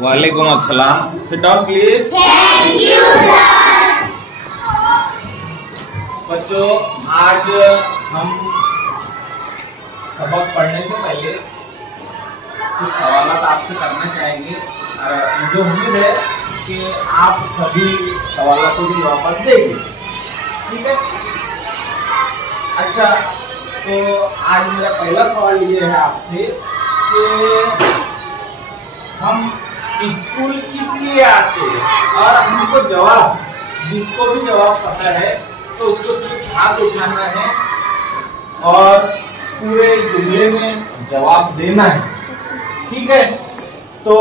वालेकुम अस्सलाम। Sit down please. Thank you sir. बच्चों, आज हम सबक पढ़ने से पहले कुछ सवाल आपसे करना चाहेंगे। मुझे उम्मीद है कि आप सभी सवालों को भी जवाब देंगे, ठीक है? अच्छा, तो आज मेरा पहला सवाल ये है आपसे कि हम स्कूल किस लिए आते हैं, और हमको जवाब, जिसको भी जवाब पता है तो उसको सिर्फ हाथ उठाना है और पूरे जुमले में जवाब देना है, ठीक है? तो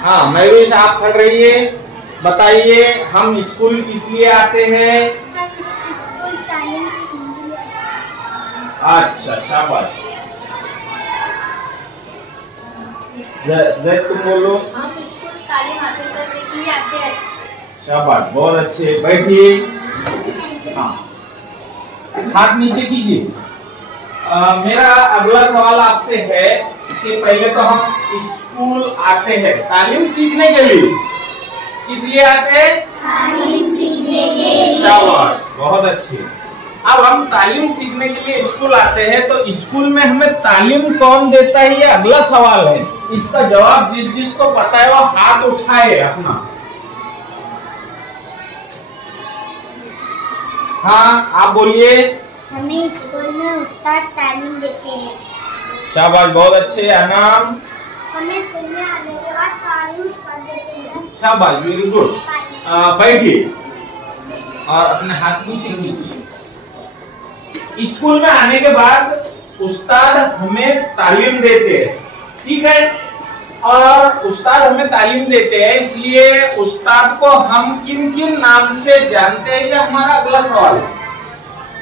हाँ, महेश आप खड़ रहिए, बताइए हम स्कूल किस लिए आते हैं? स्कूल तालीम सीखने के लिए। अच्छा, शाबाश। तुम बोलो। हम स्कूल तालीम हासिल करने के लिए आते हैं। शाबाश, बहुत अच्छे। बैठिए। हाँ, हाथ नीचे कीजिए। मेरा अगला सवाल आपसे है कि पहले तो हम स्कूल आते हैं तालीम सीखने के लिए। किस लिए आते हैं? तालीम सीखने के लिए। शाबाश, बहुत अच्छे। अब हम तालीम सीखने के लिए स्कूल आते हैं, तो स्कूल में हमें तालीम कौन देता है, ये अगला सवाल है। इसका जवाब जिसको पता है वो हाथ उठाए अपना। हाँ, आप बोलिए। हमें स्कूल में उस्ताद तालीम देते हैं। शाबाश, बहुत अच्छे। नाम? हमें स्कूल में आने के बाद तालीम उस्ताद देते हैं। शाबाश, वेरी गुड। बैठिए और अपने हाथ नीचे कीजिए। स्कूल में आने के बाद उस्ताद हमें तालीम देते हैं, ठीक है? और उस्ताद हमें तालीम देते हैं, इसलिए उस्ताद को हम किन किन नाम से जानते हैं, ये हमारा अगला सवाल है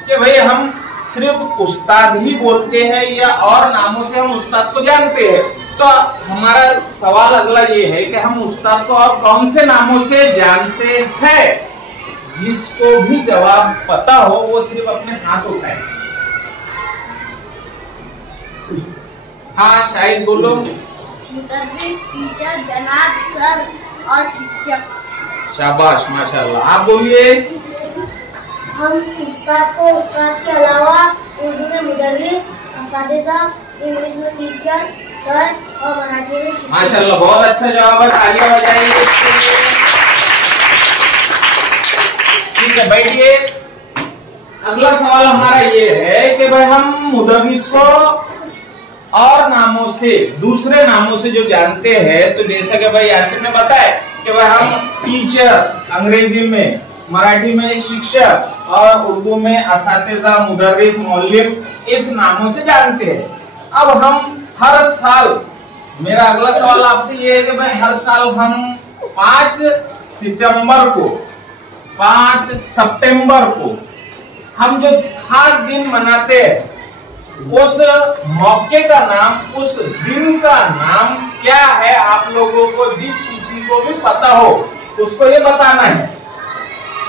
कि भाई हम सिर्फ उस्ताद ही बोलते हैं या और नामों से हम उस्ताद को जानते हैं। तो हमारा सवाल अगला ये है कि हम उस्ताद को और कौन से नामों से जानते हैं? जिसको भी जवाब पता हो वो सिर्फ अपने हाथ उठाए। हाँ, शायद बोलो। मुदर्रिस, टीचर, जनाब, सर और शिक्षक। शाबाश, माशाल्लाह। आप बोलिए। हम उस्ताद को उस्ताद के अलावा उर्दू में मुदर्रिस, असातिज़ा, इंग्लिश में टीचर, सर और मराठी में शिक्षक। माशाल्लाह, बहुत अच्छा जवाब है, तालियां बजाइए। ठीक है, बैठिए। अगला सवाल हमारा ये है कि भाई हम मुदर्रिस को और नामों से, दूसरे नामों से जो जानते हैं, तो जैसा कि भाई यासिर ने बताया कि भाई हम टीचर्स अंग्रेजी में, मराठी में शिक्षक और उर्दू में असातिज़ा, मुदर्रिस, मौल्लिम, इस नामों से जानते हैं। अब हम हर साल, मेरा अगला सवाल आपसे ये है कि भाई हर साल हम 5 सितंबर को हम जो खास दिन मनाते हैं, उस मौके का नाम, उस दिन का नाम क्या है? आप लोगों को जिस किसी को भी पता हो उसको ये बताना है।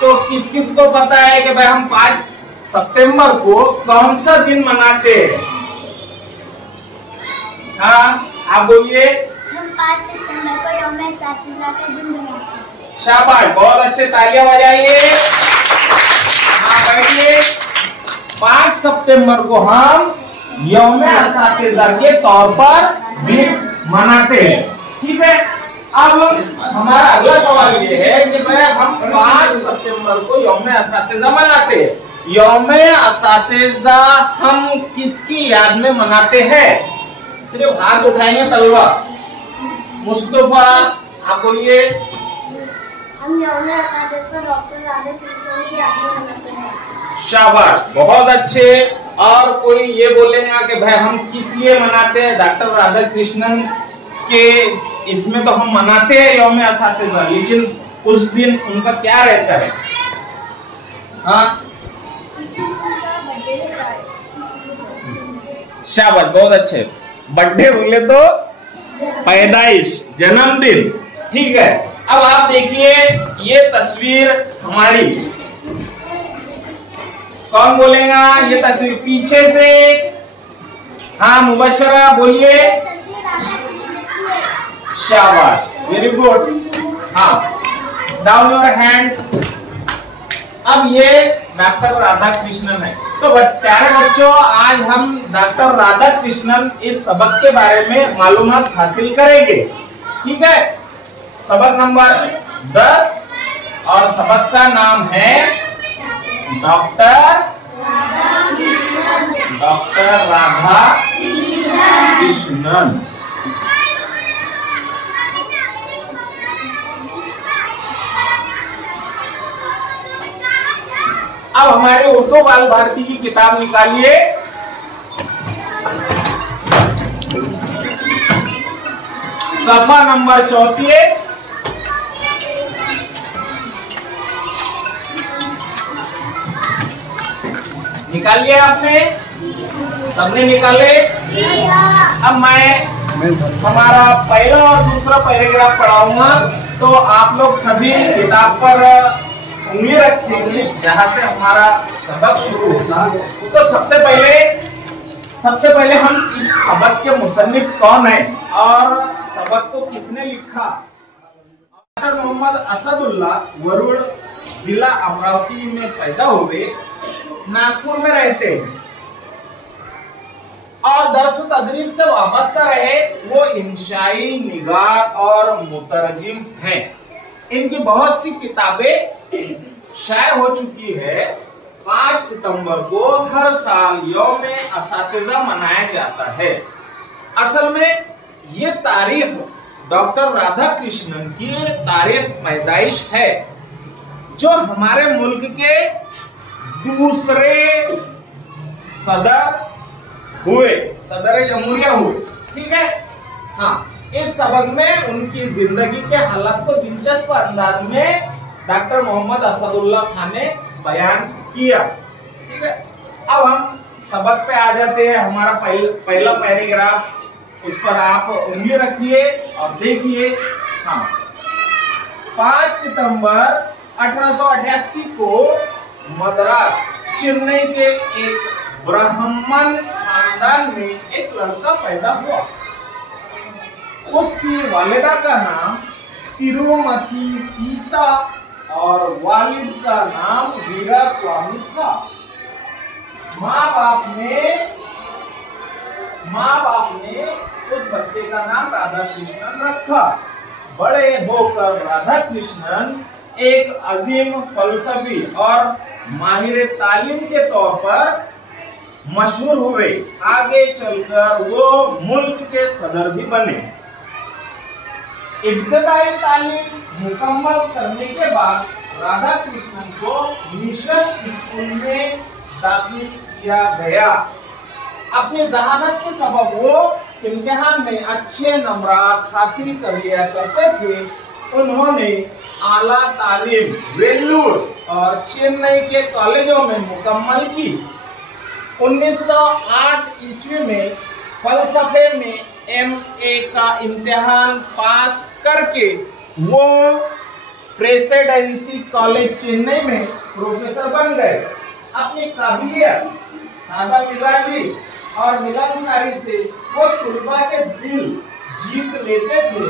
तो किस किस को पता है कि भाई हम 5 सितंबर को कौन सा दिन मनाते हैं? हाँ, आप बोलिए। हम 5 सितंबर को यौम-ए-असातिज़ा का दिन मनाते हैं। शाबाश, बहुत अच्छे, तालियां बजाइए। हाँ, बैठिए। 5 सितंबर को हम यौम-ए-असातिज़ा के तौर पर दिन मनाते हैं, ठीक है? अब हमारा अगला सवाल ये है कि भाई हम 5 सितंबर को यौम-ए-असातिज़ा मनाते हैं। यौम-ए-असातिज़ा हम किसकी याद में मनाते हैं? सिर्फ हाथ उठाएंगे तलवा। मुस्तफा, आप बोलिए। हम यौम-ए-असातिज़ा डॉक्टर राधा कृष्णन की याद में मनाते हैं। शाबाश, बहुत अच्छे। और कोई ये बोलेगा कि भाई हम किस लिए मनाते हैं? डॉक्टर राधा कृष्णन के इसमें तो हम मनाते हैं यौम-ए-असातिज़ा, लेकिन उस दिन उनका क्या रहता है? हाँ, शाबाश, बहुत अच्छे। बर्थडे बोले तो पैदाइश, जन्मदिन, ठीक है? अब आप देखिए ये तस्वीर हमारी, कौन बोलेगा ये तस्वीर पीछे से? हाँ, मुबशरा बोलिए। शाबाश, वेरी गुड। हाँ, डाउन योर हैंड। अब ये डॉक्टर राधा कृष्णन है। तो प्यारे बच्चों, आज हम डॉक्टर राधा कृष्णन इस सबक के बारे में मालूमात हासिल करेंगे। ठीक है, सबक नंबर 10 और सबक का नाम है डॉक्टर राधा कृष्णन। अब हमारे उर्दू बाल भारती की किताब निकालिए। सफा नंबर 34। निकालिए, आपने सबने निकाले। अब मैं हमारा पहला और दूसरा पैराग्राफ पढ़ाऊंगा, तो आप लोग सभी किताब पर उंगली रखेंगे जहां से हमारा सबक शुरू होगा। तो सबसे पहले हम इस सबक के मुसन्निफ कौन है और सबक को किसने लिखा। डॉक्टर मोहम्मद असदुल्ला वरुण, जिला अमरावती में पैदा हुए, नागपुर में रहते हैं और दर्स तदरीस से वाबस्ता रहे। वो इंशाई, निगार और मुतरजिम हैं। इनकी बहुत सी किताबें शाये हो चुकी है। 5 सितंबर को हर साल यौम असातिज़ा मनाया जाता है। असल में ये तारीख डॉक्टर राधा कृष्णन की तारीख पैदाइश है, जो हमारे मुल्क के दूसरे सदर जमहूरिया हुए। ठीक है, हाँ, इस सबक में उनकी जिंदगी के हालात को दिलचस्प अंदाज में डॉक्टर मोहम्मद असदुल्ला खान ने बयान किया। ठीक है, अब हम सबक पे आ जाते हैं। हमारा पहला पैराग्राफ, उस पर आप उंगली रखिए और देखिए। हाँ, 5 सितंबर 1888 को मद्रास, चेन्नई के एक ब्राह्मण खानदान में एक लड़का पैदा हुआ। उसकी वालिदा का नाम तिरुमती सीता और वालिद का नाम वीरा स्वामी था। माँ बाप ने उस बच्चे का नाम राधा कृष्णन रखा। बड़े होकर राधा कृष्णन एक अजीम फलसफी और माहिर तालीम के तौर पर मशहूर हुए। आगे चलकर वो मुल्क के सदर भी बने। इब्तदाई तालीम मुकम्मल करने के बाद राधा कृष्णन को मिशन स्कूल में दाखिल किया गया। अपनी जहानत के सबब वो इम्तिहान में अच्छे नंबरात हासिल कर लिया करते थे। उन्होंने आला तालीम वेल्लूर और चेन्नई के कॉलेजों में मुकम्मल की। 1908 ईस्वी में फलसफे में MA का इम्तिहान पास करके वो प्रेसिडेंसी कॉलेज चेन्नई में प्रोफेसर बन गए। अपनी काबिलियत, सादा मिजाजी और मिलनसारी से वो तुलबा के दिल जीत लेते थे।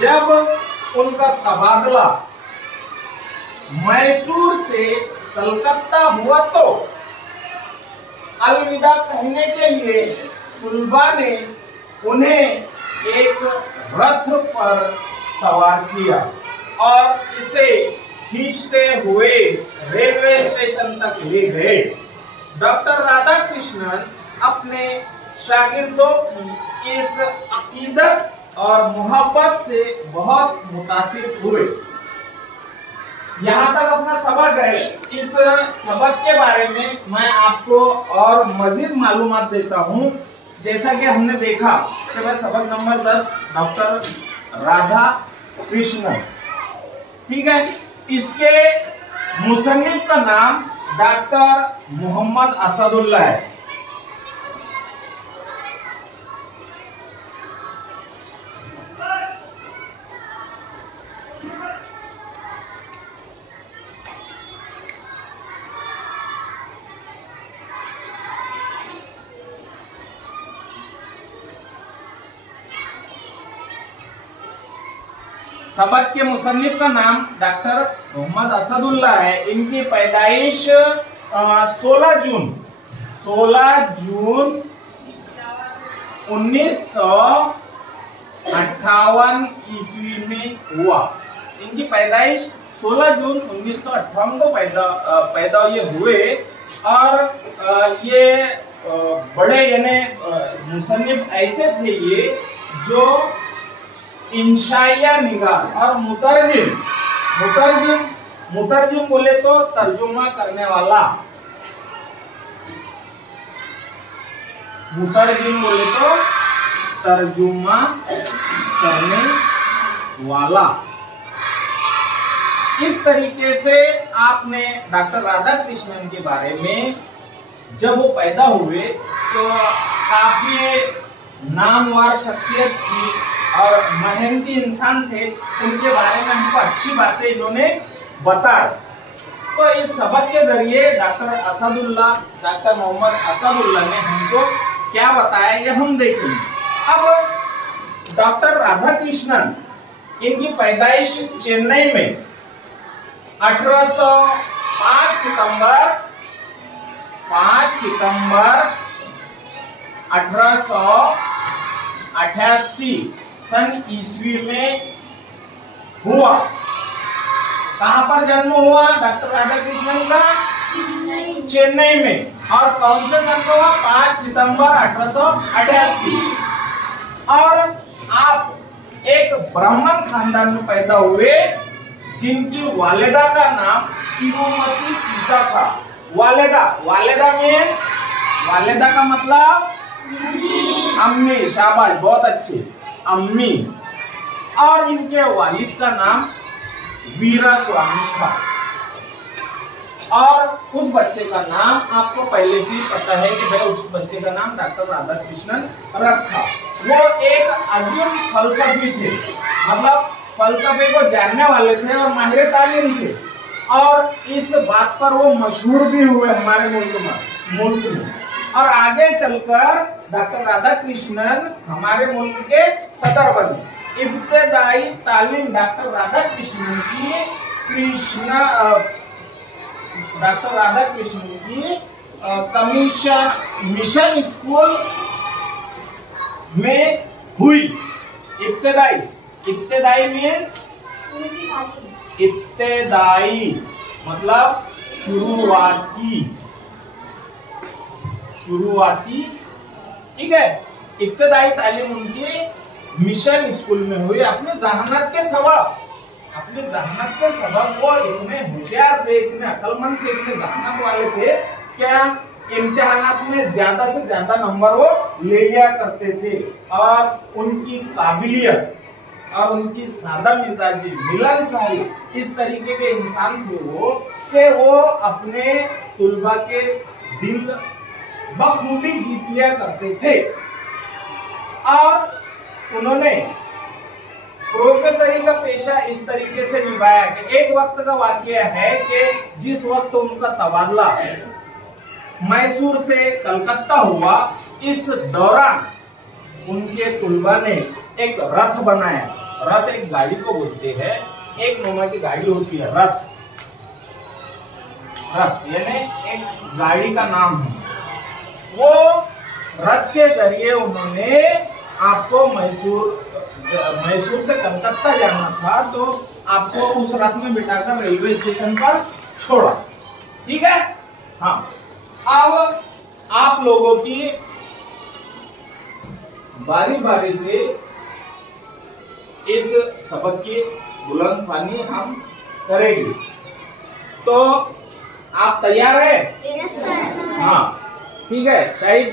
जब उनका तबादला मैसूर से कलकत्ता हुआ तो अलविदा कहने के लिए तुलबा ने उन्हें एक रथ पर सवार किया और इसे खींचते हुए रेलवे स्टेशन तक ले गए। डॉक्टर राधा कृष्णन अपने शागिर्दों की इस अकीदत और मोहब्बत से बहुत मुतासिर हुए। यहाँ तक अपना सबक है। इस सबक के बारे में मैं आपको और मजीद मालूमात देता हूँ। जैसा कि हमने देखा कि वह सबक नंबर 10 डॉक्टर राधा कृष्णन, ठीक है, इसके मुसन्निफ का नाम डॉक्टर मोहम्मद असदुल्ला है। सबक के मुसन्निफ का नाम डॉक्टर मोहम्मद असदुल्ला है। इनकी पैदाइश 16 जून 1958 ईस्वी में हुआ। इनकी पैदाइश 16 जून 1958 को पैदा ये हुए। और ये बड़े यानी मुसन्निफ ऐसे थे ये जो इंशाइया निगार और मुतरजिम बोले तो तर्जुमा करने वाला, मुतरजिम बोले तो तर्जुमा करने वाला। इस तरीके से आपने डॉक्टर राधाकृष्णन के बारे में जब वो पैदा हुए तो काफी नामवर शख्सियत थी और मेहनती इंसान थे। उनके बारे में हमको अच्छी बातें इन्होंने बताया। तो इस सबक के जरिए डॉक्टर मोहम्मद असदुल्ला ने हमको क्या बताया ये हम देखेंगे। अब डॉक्टर राधाकृष्णन, इनकी पैदाइश चेन्नई में 5 सितंबर 1888 सन ईस्वी में हुआ। कहां पर जन्म हुआ डॉक्टर राधाकृष्णन का? चेन्नई में। और कौन से सन को हुआ? 5 सितंबर 1888। और आप एक ब्राह्मण खानदान में पैदा हुए जिनकी वालिदा का नाम तिरुमती सीता था। वालिदा मीन्स, वालिदा का मतलब अम्मी। शाबाश, बहुत अच्छे, अम्मी। और इनके वालिद का नाम वीरा स्वामी था। और उस बच्चे का नाम आपको पहले से ही पता है कि भाई उस बच्चे का नाम डॉक्टर राधाकृष्णन रखा। वो एक अजीम फलसफी थे, मतलब फलसफे को जानने वाले थे और माहिर तालीम थे। और इस बात पर वो मशहूर भी हुए हमारे मुल्क में। और आगे चलकर डॉक्टर राधाकृष्णन हमारे मुल्क के सदर बने। इब्तदाई तालीम डॉक्टर राधाकृष्णन की मिशन स्कूल में हुई। इब्तदाई मीन्स, इब्तदाई मतलब शुरुआती, ठीक है। इब्तदाई तालीम उनकी मिशन स्कूल में हुई। अपने जहानत के सबब वो इतने होशियार थे, इतने अक्लमंद थे, इतने जहानत वाले थे क्या इम्तिहानात में ज्यादा से ज्यादा नंबर वो ले लिया करते थे। और उनकी काबिलियत और उनकी सादा मिजाजी, मिलनसारी, इस तरीके के इंसान थे वो कि वो अपने तुलबा के दिल बखूबी जीत लिया करते थे। और उन्होंने प्रोफेसरी का पेशा इस तरीके से निभाया कि एक वक्त का वाकया है कि जिस वक्त उनका तबादला मैसूर से कलकत्ता हुआ, इस दौरान उनके तुलबा ने एक रथ बनाया। रथ एक गाड़ी को बोलते हैं, एक नोमा की गाड़ी होती है रथ यानी एक गाड़ी का नाम है। वो रथ के जरिए उन्होंने आपको मैसूर से कलकत्ता जाना था, तो आपको उस रथ में बिठाकर रेलवे स्टेशन पर छोड़ा, ठीक है। हाँ, अब आप लोगों की बारी बारी से इस सबक की बुलंद फानी हम करेंगे। तो आप तैयार है? हाँ, ठीक है। शाहिद।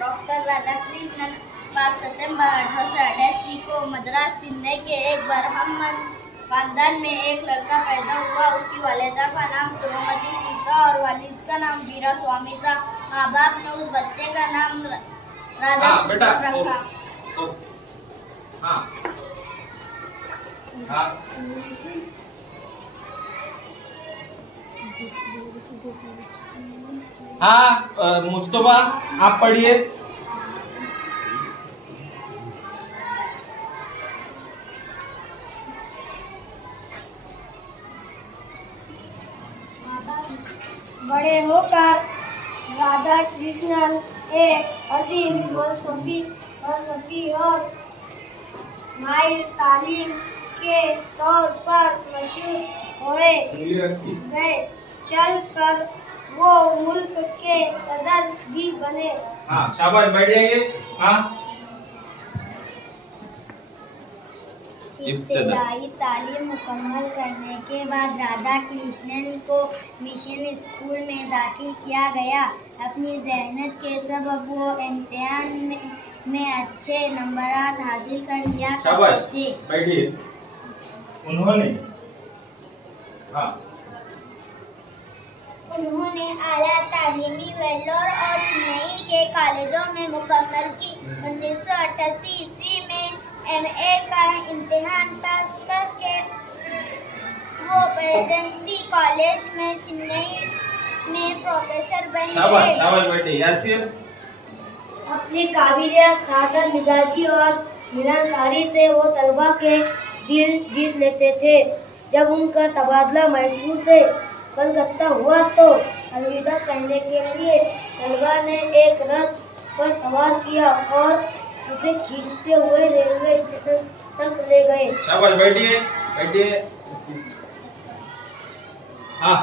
डॉक्टर राधाकृष्णन 5 सितंबर 1888 को मद्रास चेन्नई के एक ब्राह्मण खानदान में एक लड़का पैदा हुआ। उसकी वालिदा का नाम तिरुमती सीता और वालिद का नाम वीरा स्वामी था। माँ बाप ने उस बच्चे का नाम राधाकृष्णन रखा। मुस्तफा आप पढ़िए। बड़े होकर राधा कृष्णन एक अजीम फलसफी और माहिर तालीम के तौर पर मशहूर हुए गए। चल कर वो मुल्क के सदर भी बने। हाँ, शाबाश, बैठ जाइए। हाँ, इब्तदाई तालीम मुकम्मल करने के बाद राधा कृष्णन को मिशन स्कूल में दाखिल किया गया। अपनी मेहनत के सबब वो इम्तिहान में अच्छे नंबरात हासिल कर लिया करते थे। बैठिए। उन्होंने आला तालीमी वेल्लोर और चेन्नई के कॉलेजों में मुकम्मल की। 1988 ईस्वी में MA का इम्तिहान पास करके वो प्रेसिडेंसी कॉलेज में चेन्नई में प्रोफेसर बन गए। शाबाश बेटे। यासिर। अपनी काबिलियत, सादत मिजाजी और मिलनसारी से वो तलबा के दिल जीत लेते थे। जब उनका तबादला मैसूर से कलकत्ता हुआ तो अलविदा कहने के लिए तलबा ने एक रथ पर सवार किया और उसे खींचते हुए रेलवे स्टेशन तक ले गए। शाबाश, बैठिए। हाँ।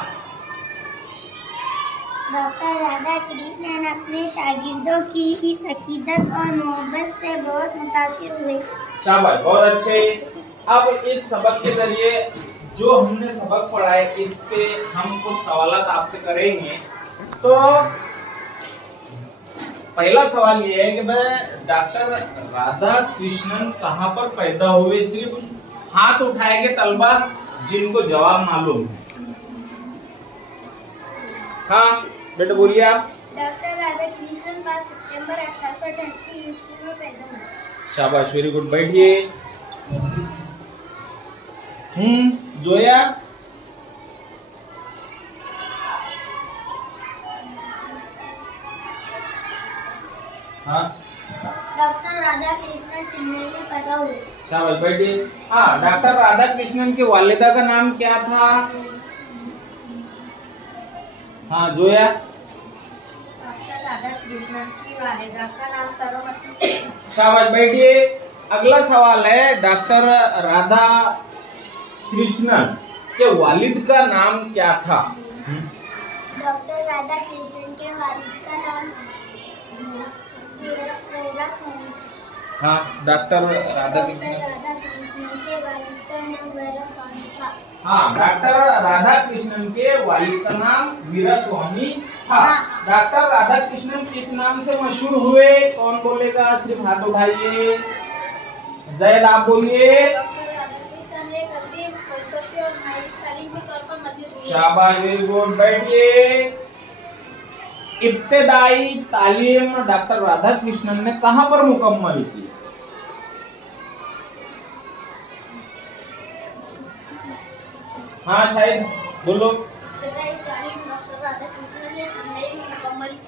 डॉक्टर राधा कृष्णन अपने शागिर्दों की इस अकीदत और मोहब्बत से बहुत मुतासिर हुए। शाबाश, बहुत अच्छे। अब इस सबक के जरिए जो हमने सबक पढ़ा है, इस पे हम कुछ सवालात आपसे करेंगे। तो पहला सवाल ये है कि भाई डॉक्टर राधा कृष्णन कहाँ पर पैदा हुए? सिर्फ हाथ उठाएंगे तलबा जिनको जवाब मालूम है। हाँ बेटा, बोलिए आप। डॉक्टर राधा कृष्णन 5 सितंबर 1888 ईस्वी में पैदा हुए। शाबाश, वेरी गुड। बैठिए। जोया। हाँ, डॉक्टर राधा कृष्णन चेन्नई में पैदा हुए। शाबाश, बैठिए। हाँ, डॉक्टर राधा कृष्णन की वालिदा का नाम क्या था? हाँ, जोया। डॉक्टर राधा कृष्णन की वालिदा का नाम तरुमती। शाबाश, बैठिए। अगला सवाल है, डॉक्टर राधा कृष्णन के वालिद का नाम क्या था? डॉक्टर राधा कृष्णन के वालिद का नाम वीरा स्वामी था। हाँ, डॉक्टर राधा कृष्णन के वालिद का नाम वीरा स्वामी था। हाँ, डॉक्टर राधा कृष्णन के वालिद का नाम वीरा स्वामी था। डॉक्टर राधा कृष्णन किस नाम से मशहूर हुए? कौन बोलेगा? सिर्फ हाथ उठाइए। जैद, आप बोलिए। शाबाश, वेरी गुड। बैठिए। इब्तदाई तालीम डॉक्टर राधा कृष्णन ने कहां पर मुकम्मल की? हाँ, शायद बोलो। इब्तदाई तालीम डॉक्टर राधा कृष्णन ने चेन्नई में मुकम्मल की।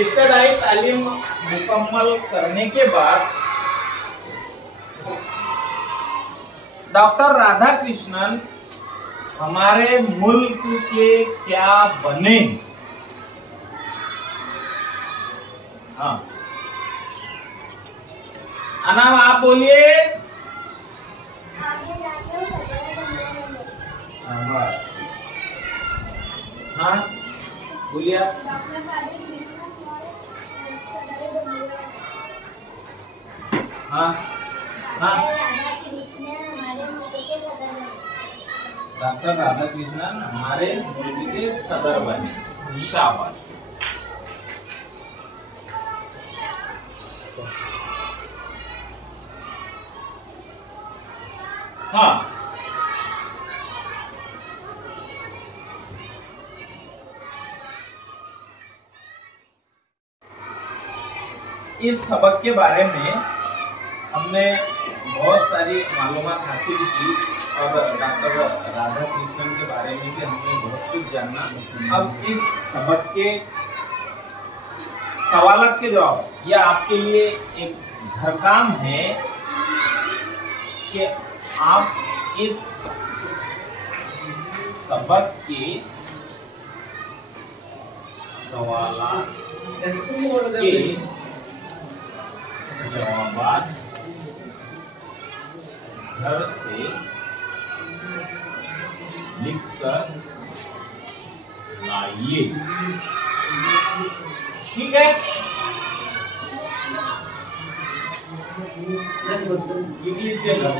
इब्तदाई तालीम मुकम्मल करने के बाद डॉक्टर राधा कृष्णन हमारे मुल्क के क्या बने? हाँ, अनाम आप बोलिए। हाँ, बोलिए आप। हाँ हाँ, डॉक्टर राधा कृष्णन हमारे मुल्क के सदर बने। शाबाश। हाँ, इस सबक के बारे में हमने बहुत सारी मालूमात हासिल की और डॉक्टर राधा कृष्णन के बारे में भी हमने बहुत कुछ जाना। अब इस सबक के सवालत के जवाब, यह आपके लिए एक घर काम है कि आप इस सबक के सवालात के जवाबात घर से लिखकर लाइए। ठीक है, लिख लीजिएगा।